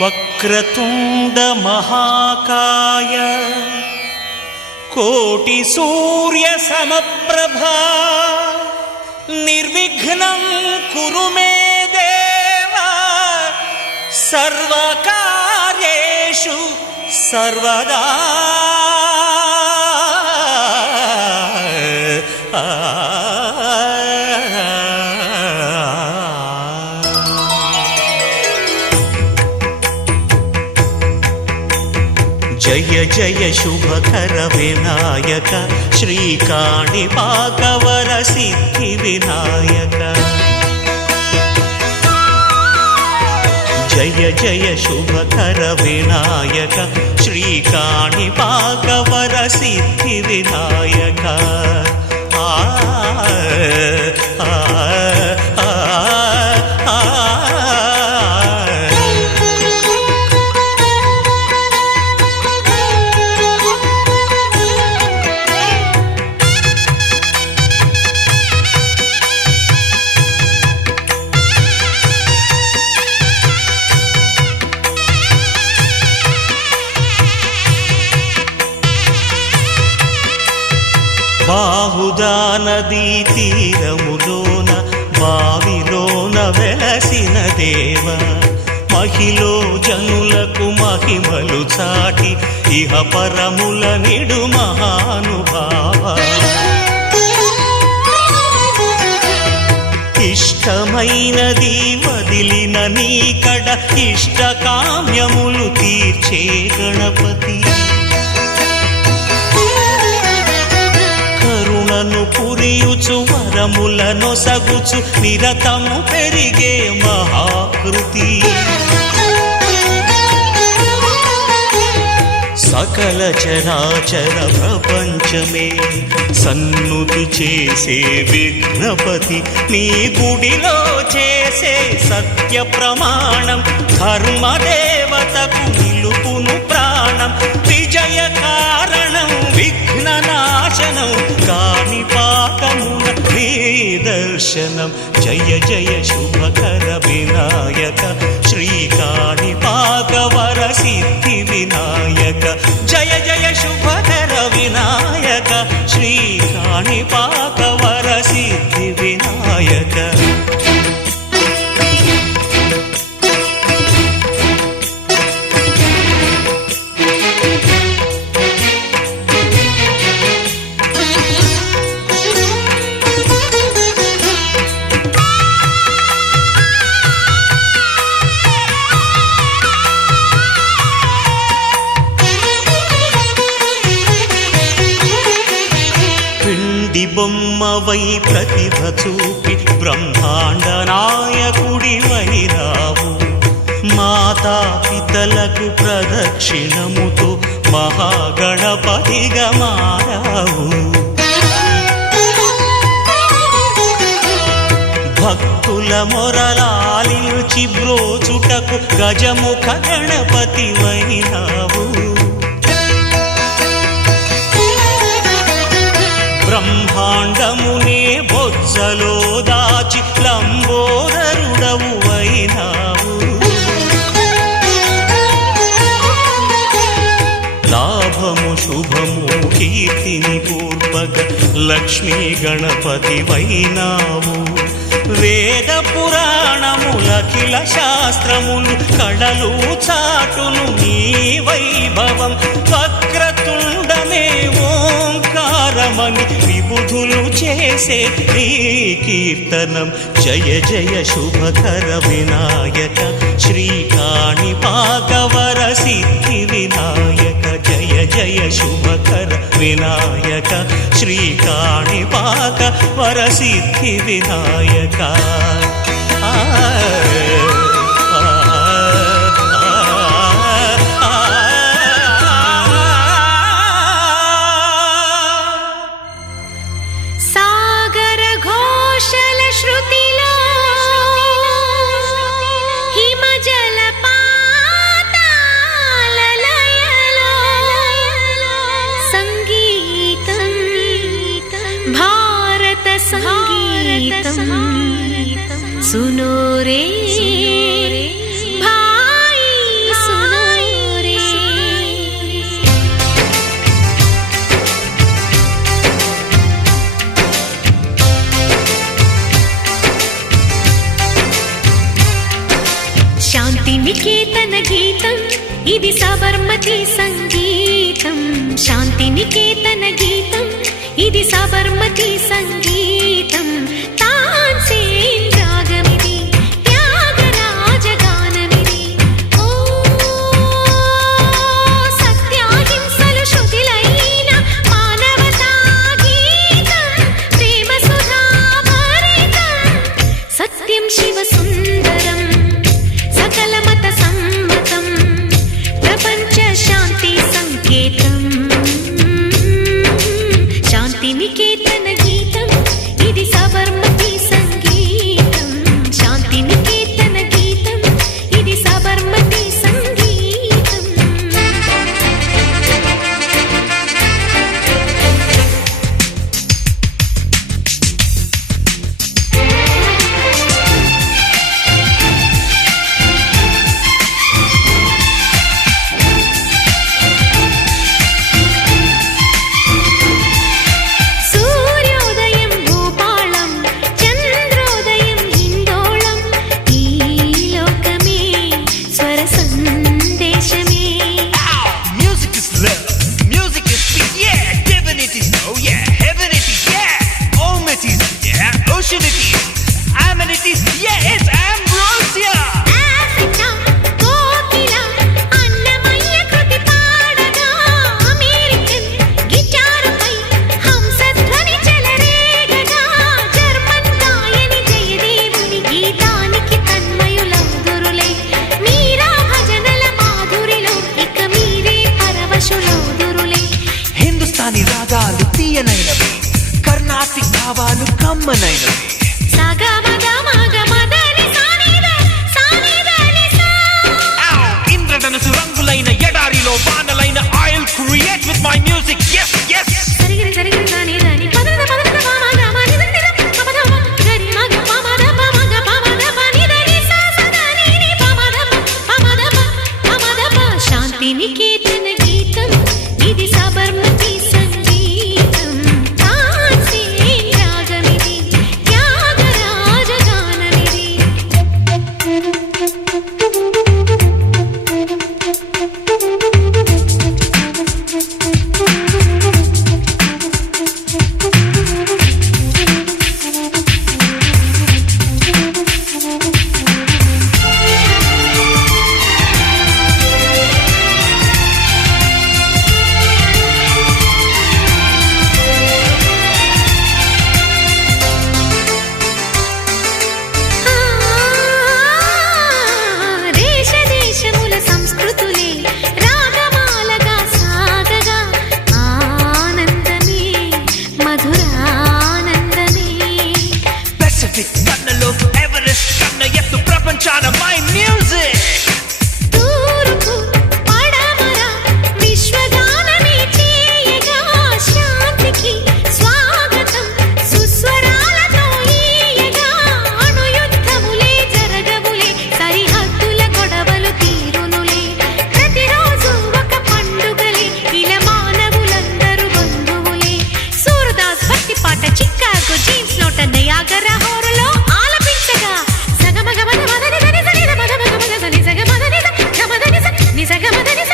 వక్రతుండ మహాకాయ కోటి సూర్య సమప్రభా నిర్విఘ్నం కురు మే దేవ సర్వకార్యేషు సర్వదా. జయ జయ శుభకర వినాయక శ్రీకాణిపాకవర సిద్ధి వినాయక. జయ జయ శుభకర వినాయక శ్రీకాణిపాకవర సిద్ధి వినాయక. బాహుదా నదీ తీరములోన బావిలోన వెలసిన దేవ మహిలో జనులకు మహిమలు చాటి ఇహ పరముల నిడు మహానుభావ. ఇష్టమైనది వదిలిన నీకడ ఇష్ట కామ్యములు తీర్చే గణపతి. కరుణను పురియుచు వరములను సగుచు నిరతము పెరిగే మహాకృతి. సకల చరాచర ప్రపంచమే సన్నుతి చేసే విఘ్నపతి. నీ గుడిలో చేసే సత్య ప్రమాణం ధర్మదేవతకు నిలుపును ప్రాణం. విజయ కారణం విఘ్న నాశనం కాణిపాకమున నీ దర్శనం. జయ జయ శుభకర వినాయక శ్రీకాణిపాకవర సిద్ధి వినాయక. జయ జయ శుభకర వినాయక శ్రీకాణిపాకవర సిద్ధి వినాయక. బొమ్మవై ప్రతిభ చూపి బ్రహ్మాండ నాయకుడివై రావు. మాతా పితలకు ప్రదక్షిణముతో మహాగణపతిగా మారావు. భక్తుల మొరలాలించి బ్రోచుటకు గజముఖ గణపతివై రావు. బ్రహ్మాండమునే బొజ్జలో దాచి లంబోదరుడవు అయినావు. లాభము శుభము కీర్తిని పూర్వక లక్ష్మీ గణపతి వైనావు. వేద పురాణములఖిల శాస్త్రములు కళలు చాటును నీ వైభవం. వక్రతుండమే ఓంకారమని విబుధులు చేసే నీ కీర్తనం. జయ జయ శుభకర వినాయక శ్రీకాణిపాకవర సిద్ధి వినాయక. జయ జయ శుభకర వినాయక శ్రీకాణిపాకవర సిద్ధి వినాయక. సాగర ఘోషల శృతిలో హిమజల పాతాల లయలో సంగీతం భారత సంగీతం सुनो रे भाई నికేతన గీతం ఇది సబర్మతి సంగీతం శాంతి నికేతన గీతం ఇది సబర్మతి సంగీతం తాన్సేన్ రాగమిది త్యాగరాజ గానమిది ఓ సత్యాహింసలు శృతిలైన మానవతా గీతం ప్రేమ సుధా భరితం సత్యం శివ సుందరం సకల మత సమ్మతం ప్రపంచ శాంతి సంకేతం శాంతి నికేతన గీతం ఇది సబర్మతి సంగీతం శాంతి నికేతన గీతం ఇది సబర్మతి సంగీతం సూర్యోదయం భూపాళం చంద్రోదయం హిందోళం ఈ లోకమే స్వర సందేశమే Music is love, music is peace, yeah. Divinity is oh yeah, heaven it is, yeah. Om it is, yeah. Ocean it is, Amen it is, yeah. It's ambrosia. Africa కోకిల అన్నమయ్య కృతి పాడగా అమెరికన్ గిటారుపై హంసధ్వని చెలరేగగా జర్మన్ గాయని జయదేవుని గీతానికి తన్మయులౌదురులే మీరా భజనల మాధురిలో ఇక మీరే పరవశులౌదురులే హిందుస్థానీ రాగాలు తీయనైనవి, కర్ణాటిక్ భావాలు కమ్మనైనవి. సగమగమగమదని సానిదని సా ఇంద్రధనుసు రంగులైన ఎడారిలో వానలైన I'll create with my music, yes, yes. సరిగిరి సరిగిరి సానిదని పదద పదద పామగమ నిదనిద పమదమ గరి మగ పమద పమగ పమద పనిదని సా సదని ని పమద పమద శాంతి నికేతన గీతం ఇది సబర్మతి సంగీతం తాన్సేన్ రాగమిది త్యాగరాజ గానమిది దేశ దేశముల సంస్కృతులే రాగమాలగా సాగగా ఆనందమే మధురానందమే Pacific కన్నలో ఎవరెస్ట్ కన్న ఎత్తు ప్రపంచాన my music. తూర్పు పడమర విశ్వగానమే చేయగా శాంతికి స్వాగతం సుస్వరాలతో ఈయగా అణుయుద్ధములే జరగవులే సరిహద్దుల గొడవలు తీరునులే ప్రతిరోజు ఒక పండుగలే ఇలా మానవులందరూ బంధువులే సూరదాస్ భక్తి పాట చికాగో జీన్స్ నోట నయాగరా హోరులో ఆలపించగా సగమగమద మదని దని సనిద మగమగమద సని సగమదని గమదని నిజగమదని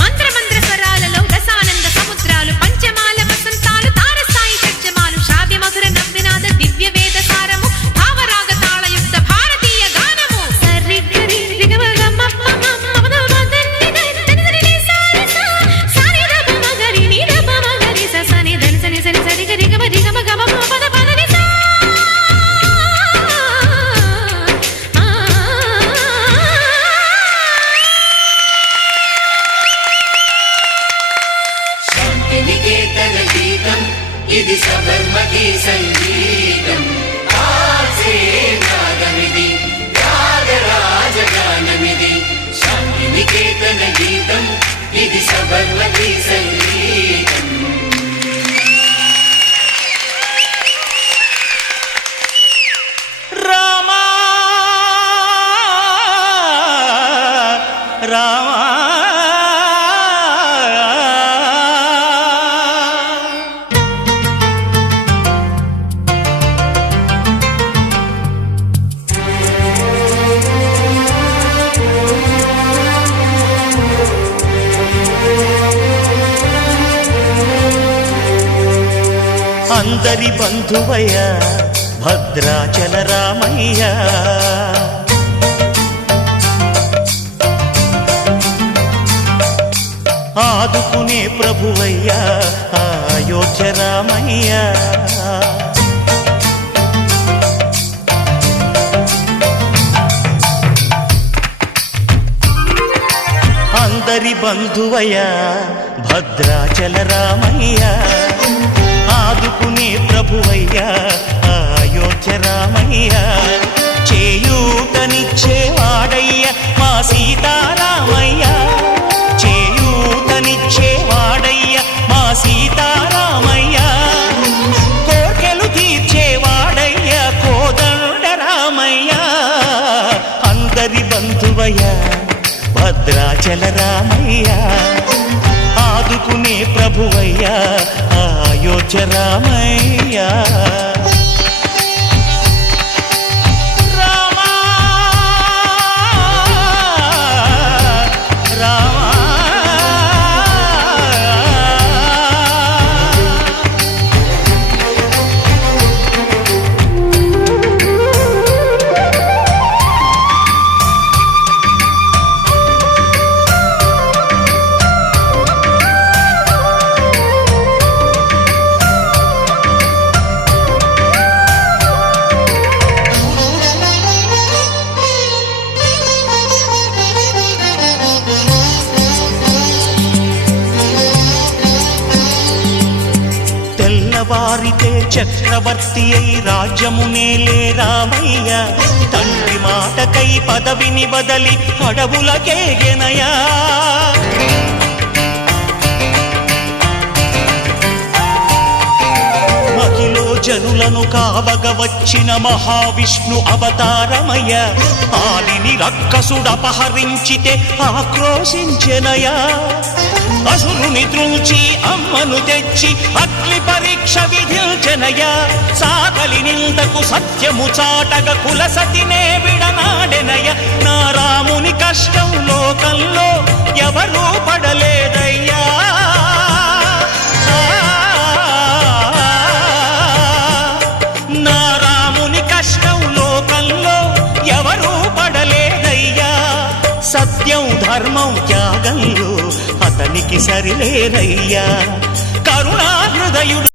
మంత్ర మంత్ర స్వరాలలో రసానంద సముద్రాలు పంచమాల వసంతాలు తారస్థాయి చర్చమాలు శ్రావ్య మధుర నవ్వినాద దివ్య వేద సారము భావరాగ తాళయుక్త భారతీయ గానము సరి గరి రిగమగమ మమద మదని దని సారి సారి దబ మగరి ని దబ మగరి సని దని సని సని సరి గరి గమ రిగమ గమ పద పదని సా శాంతి నికేతన గీతం ఇది సబర్మతి సంగీతం తాన్సేన్ రాగమిది త్యాగరాజ గానమిది శాంతి నికేతన గీతం ఇది సబర్మతి సంగీతం రామా రామా అందరి బంధువయ్య భద్రాచల రామయ్య ఆదుకునే ప్రభువయ్య అయోధ్య రామయ్య అందరి బంధువయ్య భద్రాచల రామయ్య ఆదుకునే ప్రభువయ్య అయోధ్య రామయ్య చేయూతనిచ్చేవాడయ్య మా సీతారామయ్య చేయూతనిచ్చేవాడయ్య మా సీతారామయ్య కోర్కెలు తీర్చేవాడయ్య కోదండ రామయ్య అందరి బంధువయ్య భద్రాచల రామయ్య ఆదుకునే ప్రభువయ్య అయోధ్య రామయ్య రామా రామా వారితే చక్రవర్తి అయి రాజ్యమునేలే రామయ్య తండ్రి మాటకై పదవిని బదలి అడవులకేగెనయా మహిలో జనులను కావగ వచ్చిన మహావిష్ణు అవతారమయ్య ఆలిని రక్కసుడపహరించితే ఆక్రోశించెనయా అసురుని త్రుంచి అమ్మను తెచ్చి అగ్ని పరీక్ష విధించెనయ సాగలి నిందకు సత్యము చాటగ కులసతినే విడనాడెనయ నా రాముని కష్టం లోకంలో ఎవరూ పడలేదయ్యా నా రాముని కష్టం లోకంలో ఎవరూ పడలేదయ్యా సత్యం ధర్మం త్యాగంలో అతనికి సరిలేరయ్యా కరుణా హృదయుడు